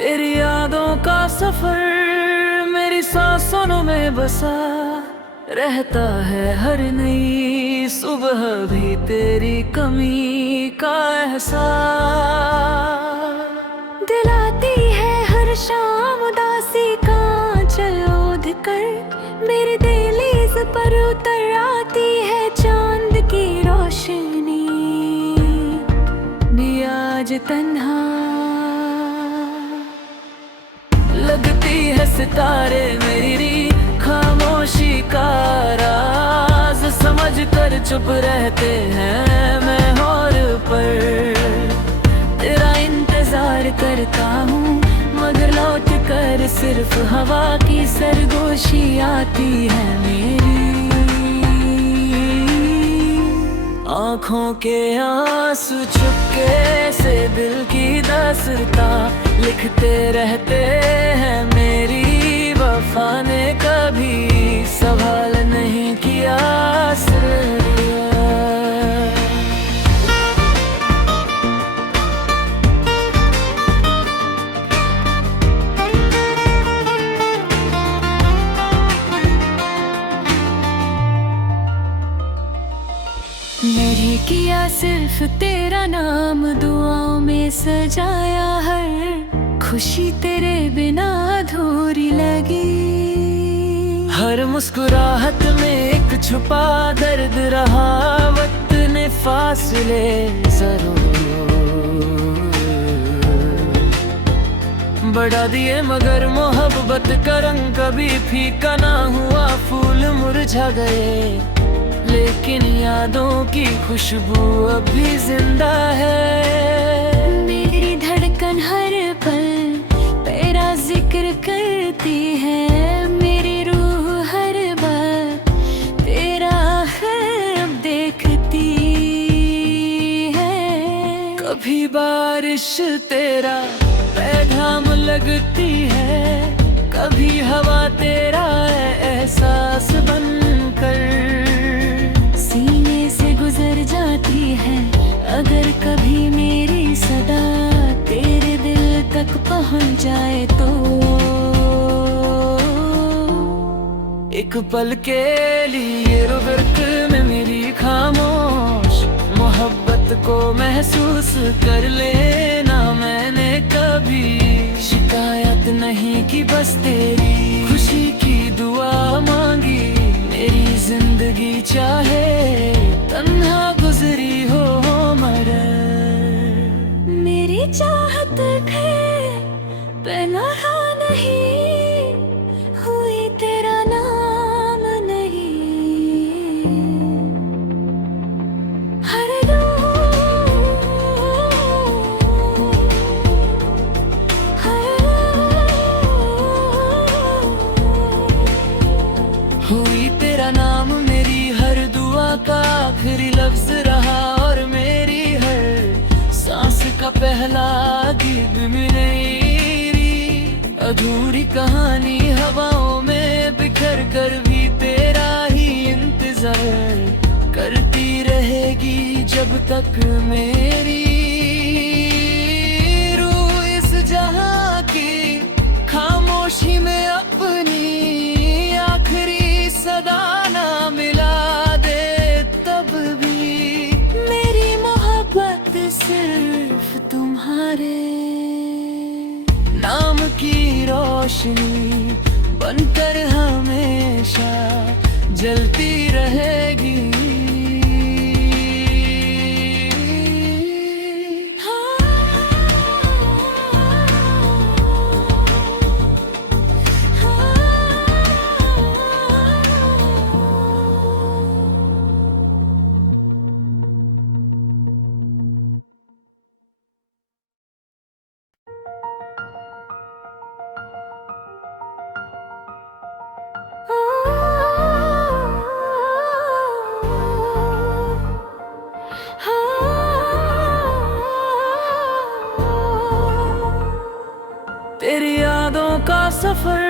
तेरी यादों का सफर मेरी सांसों में बसा रहता है। हर नई सुबह भी तेरी कमी का एहसास दिलाती है हर शाम उदासी का आंचल ओढ़ कर। मेरी दहलीज पर उतर आती है चांद की रोशनी। मैं आज तन्हा लगती है सितारे मेरी खामोशी का राज समझ कर चुप रहते हैं मैं और पर। तेरा इंतजार करता हूँ मगर लौट कर सिर्फ हवा की सरगोशी आती है मेरी। आँखों के आंसू चुपके से दिल की दास्तां लिखते रहते हैं। मेरी वफा ने कभी सवाल नहीं किया सिर्फ। मेरी किया सिर्फ तेरा नाम दुआओं में सजाया। हर खुशी तेरे बिना अधूरी लगी। हर मुस्कुराहट में एक छुपा दर्द रहा। वक्त ने फासले जरूर बढ़ा दिए मगर मोहब्बत का रंग कभी फीका ना हुआ। फूल मुरझा गए लेकिन यादों की खुशबू अभी जिंदा है। मेरी धड़कन हर पल तेरा जिक्र करती है। मेरी रूह हर बार तेरा खैर देखती है। कभी बारिश तेरा पैगाम लगती है। कभी हवा तेरा एहसास बनकर सीने से गुजर जाती है। अगर कभी मेरी सदा तेरे दिल तक पहुंच जाए तो एक पल के लिए रुक में मेरी खामोश मोहब्बत को महसूस कर लेना। मैंने कभी शिकायत नहीं की बस तेरी खुशी की दुआ मांगी। मेरी जिंदगी चाहे तन्हा गुजरी हो मगर मेरी चाहत है पनाहा नहीं हुई तेरा नाम नहीं। हर हुई तेरा नाम मेरी हर दुआ का आखिरी लफ्ज रहा। और मेरी हर सांस का पहला गीत मेरी अधूरी कहानी हवाओं में बिखर कर भी तेरा ही इंतजार करती रहेगी जब तक मेरी रूह इस जहां की खामोशी में अपनी आखिरी सदा ना मिला दे। तब भी मेरी मोहब्बत सिर्फ तुम्हारे नाम की रोशनी बनकर हमेशा जलती रहेगी। तेरी यादों का सफर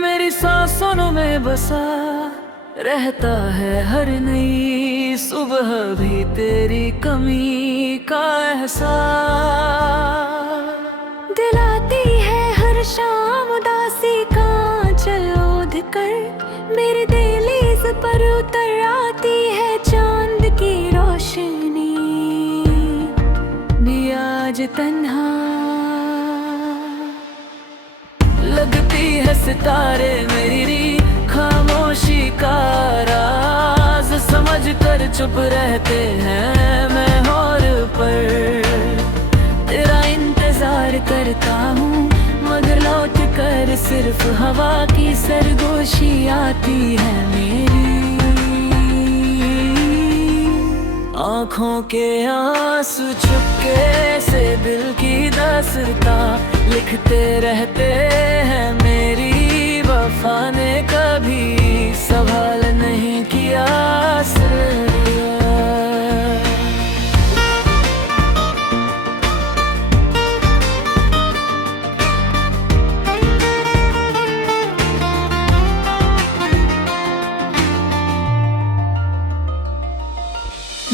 मेरी सांसों में बसा रहता है। हर नई सुबह भी तेरी कमी का एहसास दिलाती सितारे मेरी खामोशी का राज समझ कर चुप रहते हैं मैं और पर तेरा इंतजार करता हूँ मगर लौट कर सिर्फ हवा की सरगोशी आती है मेरी। आँखों के आंसू चुपके से दिल की दास्तां लिखते रहते हैं मेरी वफा ने कभी सवाल नहीं किया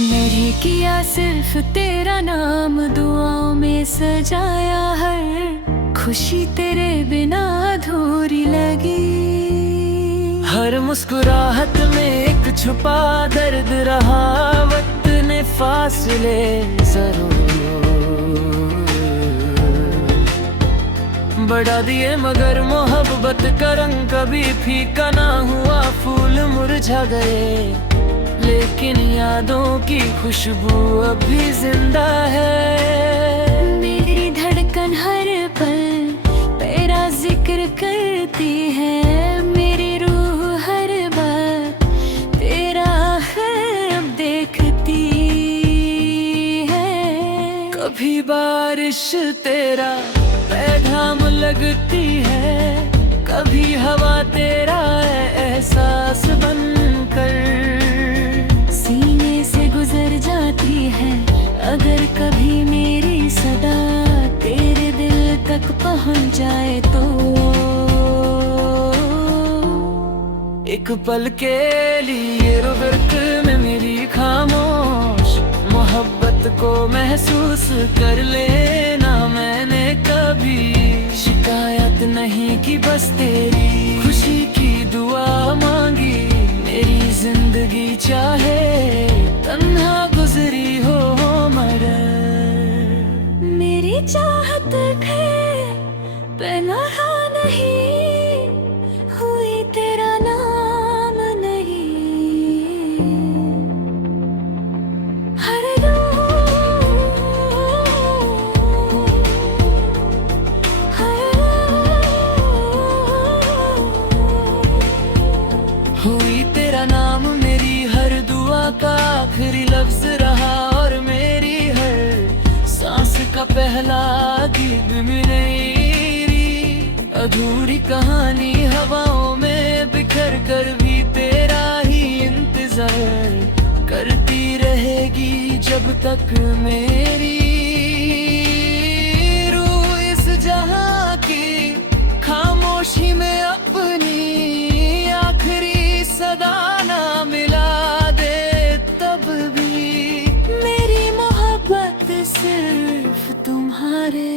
मेरी किया सिर्फ तेरा नाम दुआओं में सजाया हर खुशी तेरे बिना अधूरी लगी। हर मुस्कुराहट में एक छुपा दर्द रहा वक्त ने फासले जरूर बढ़ा दिए मगर मोहब्बत का रंग कभी फीका ना हुआ फूल मुरझा गए लेकिन यादों की खुशबू अभी जिंदा है। मेरी धड़कन हर पल तेरा जिक्र करती है मेरी रूह हर बार तेरा ख्वाब देखती है। कभी बारिश तेरा पैगाम लगती है कभी हवा तेरा एहसास बनकर सीने से गुजर जाती है अगर कभी मेरी सदा तेरे दिल तक पहुंच जाए तो। एक पल के लिए रुक में मेरी खामोश मोहब्बत को महसूस कर लेना मैंने कभी शिकायत नहीं की बस तेरी खुशी की दुआ मांगी मेरी जिंदगी चाहे तन्हा गुजरी हो मगर मेरी चाहत है पनाहा नहीं हुई तेरा नाम नहीं। हर हुई तेरा नाम मेरी हर दुआ का आखिरी लफ्ज रहा और मेरी हर सांस का पहला गीत मेरी अधूरी कहानी हवाओं में बिखर कर भी तेरा ही इंतजार करती रहेगी जब तक मेरी रूह इस जहां की खामोशी में अपनी आखिरी सदा ना मिला दे तब भी मेरी मोहब्बत सिर्फ तुम्हारे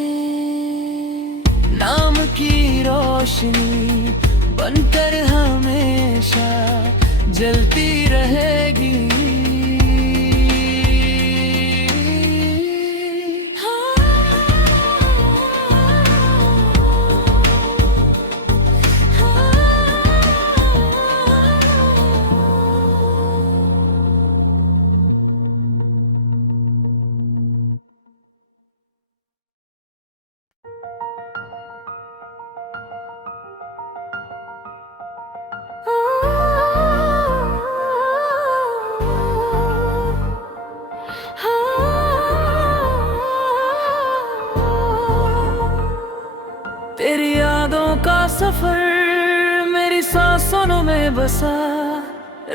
नाम की रोशनी बनकर हमेशा जलती रहेगी। तेरी यादों का सफर मेरी सांसों में बसा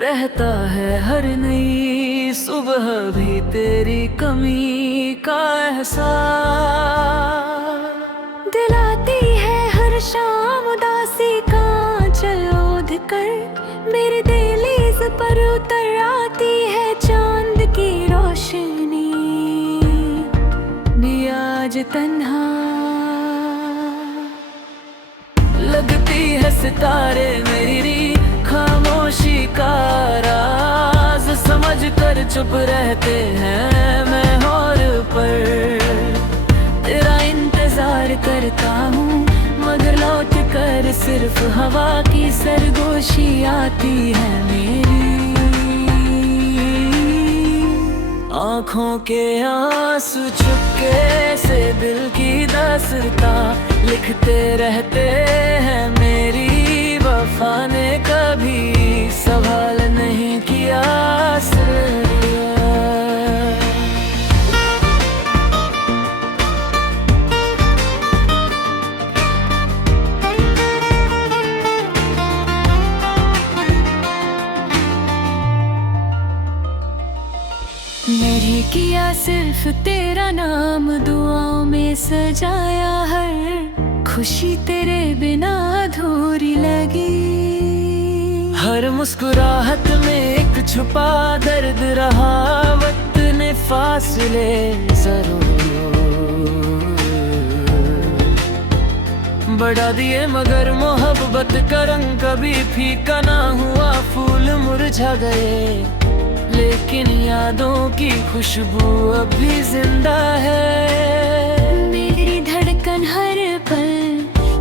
रहता है हर नई सुबह भी तेरी कमी का एहसास दिलाती है हर शाम उदासी का चल ओढ़ कर मेरे दहलीज पर उतर आती है चांद की रोशनी भी आज तन्हा लगती है सितारे मेरी खामोशी का राज समझ कर चुप रहते हैं मैं और पर तेरा इंतजार करता हूँ मगर लौट कर सिर्फ हवा की सरगोशी आती है मेरी। आँखों के आंसू चुपके से दिल की दास्तां लिखते रहते हैं। मेरी वफा ने कभी सवाल नहीं किया सिर्फ। मेरी किया सिर्फ तेरा नाम दुआओं में सजाया, हर खुशी तेरे बिना अधूरी लगी। हर मुस्कुराहट में एक छुपा दर्द रहा, वक्त ने फासले जरूर बढ़ा दिए, मगर मोहब्बत का रंग कभी फीका ना हुआ। फूल मुरझा गए लेकिन यादों की खुशबू अभी जिंदा है। मेरी धड़कन हर पल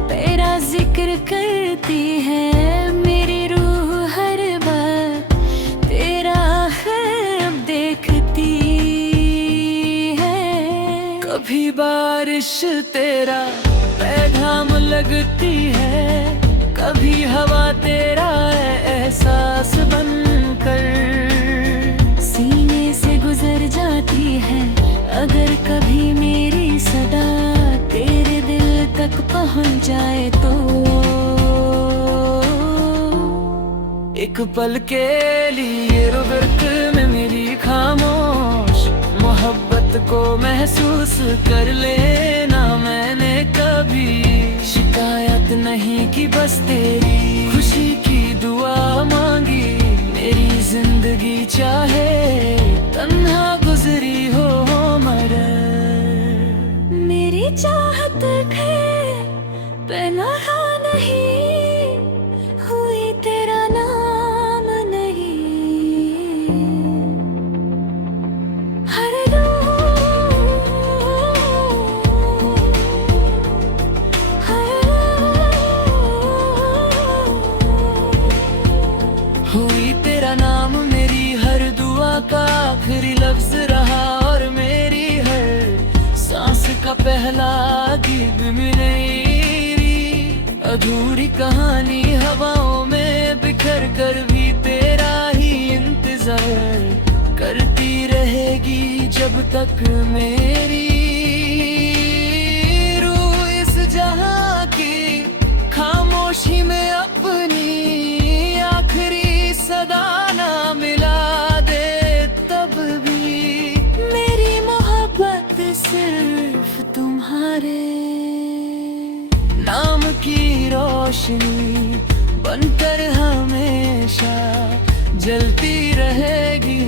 तेरा जिक्र करती है। मेरी रूह हर बार तेरा ख्वाब देखती है। कभी बारिश तेरा पैगाम लगती है, कभी हवा तेरा एहसास बनकर सीने से गुजर जाती है। अगर कभी मेरी सदा तेरे दिल तक पहुंच जाए तो एक पल के लिए रुक में मेरी खामोश मोहब्बत को महसूस कर लेना। मैंने कभी शिकायत नहीं की, बस तेरी खुशी की दुआ मांगी। मेरी जिंदगी चाहे तन्हा गुजरी हो मगर मेरी चाहत है पनाह नहीं हुई, तेरा नाम नहीं। हर हुई तेरा नाम मेरी हर दुआ का आखिरी लफ्ज रहा, और मेरी हर सांस का पहला गीत मेरी अधूरी कहानी हवाओं में बिखर कर भी तेरा ही इंतजार करती रहेगी जब तक मेरी रूह इस जहां की खामोशी में अपनी आखिरी सदा ना मिला दे। तब भी मेरी मोहब्बत सिर्फ तुम्हारे नाम की रोशनी बनकर हमेशा जलती रहेगी।